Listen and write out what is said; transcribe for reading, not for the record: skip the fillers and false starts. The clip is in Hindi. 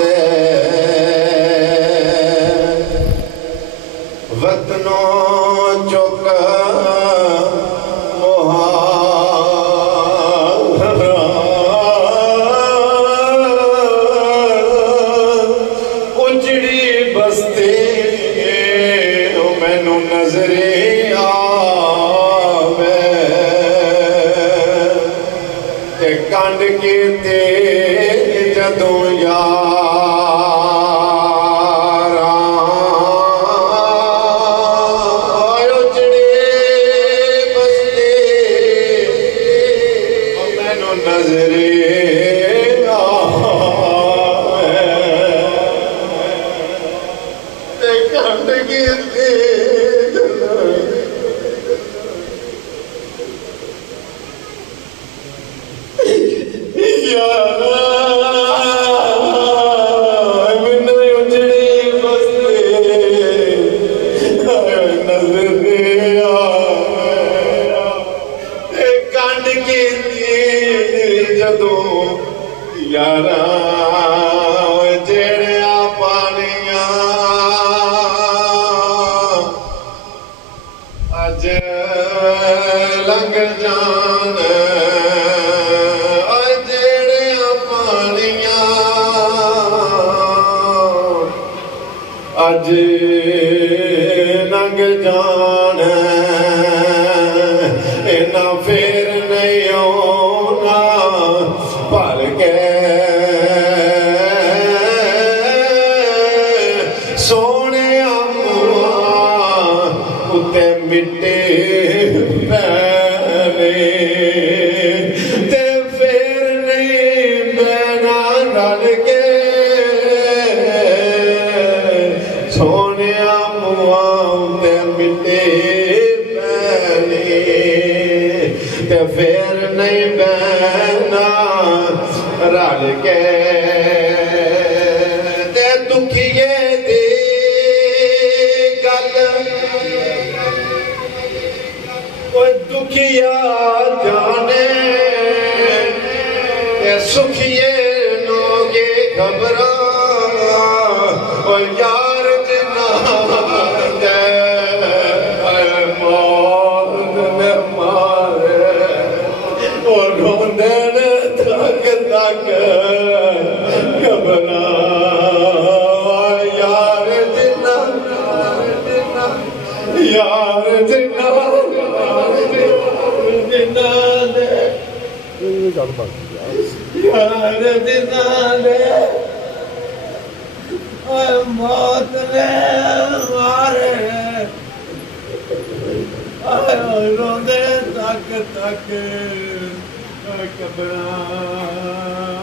दे वतनों चुक उजड़ी बस्ती मैनू नजरे कंड के ते जदों यार उजड़े बस्ते मैनू नजरे कंड के ते यारा जेड़िया पानिया अज लंघ जान जेड़िया पानिया अज लंघ जान इना फिर नहीं आना भल के सोने उत्ते मिट्टे पैने ते फिर नहीं बैना रल के सोने उत्ते मिट्टे पैने ते फिर नहीं बैना रल के ते दुखिए दी गल दुखिया जाने ते सुखिए लोगे घबरा यार जना दे मौत ने मारे रोंदे तक तक घबरा यार जिन्ना यार जिन्ना जिन्ना दे यार जिन्ना दे मौत ने मारे रोंदे तक तक घबरा।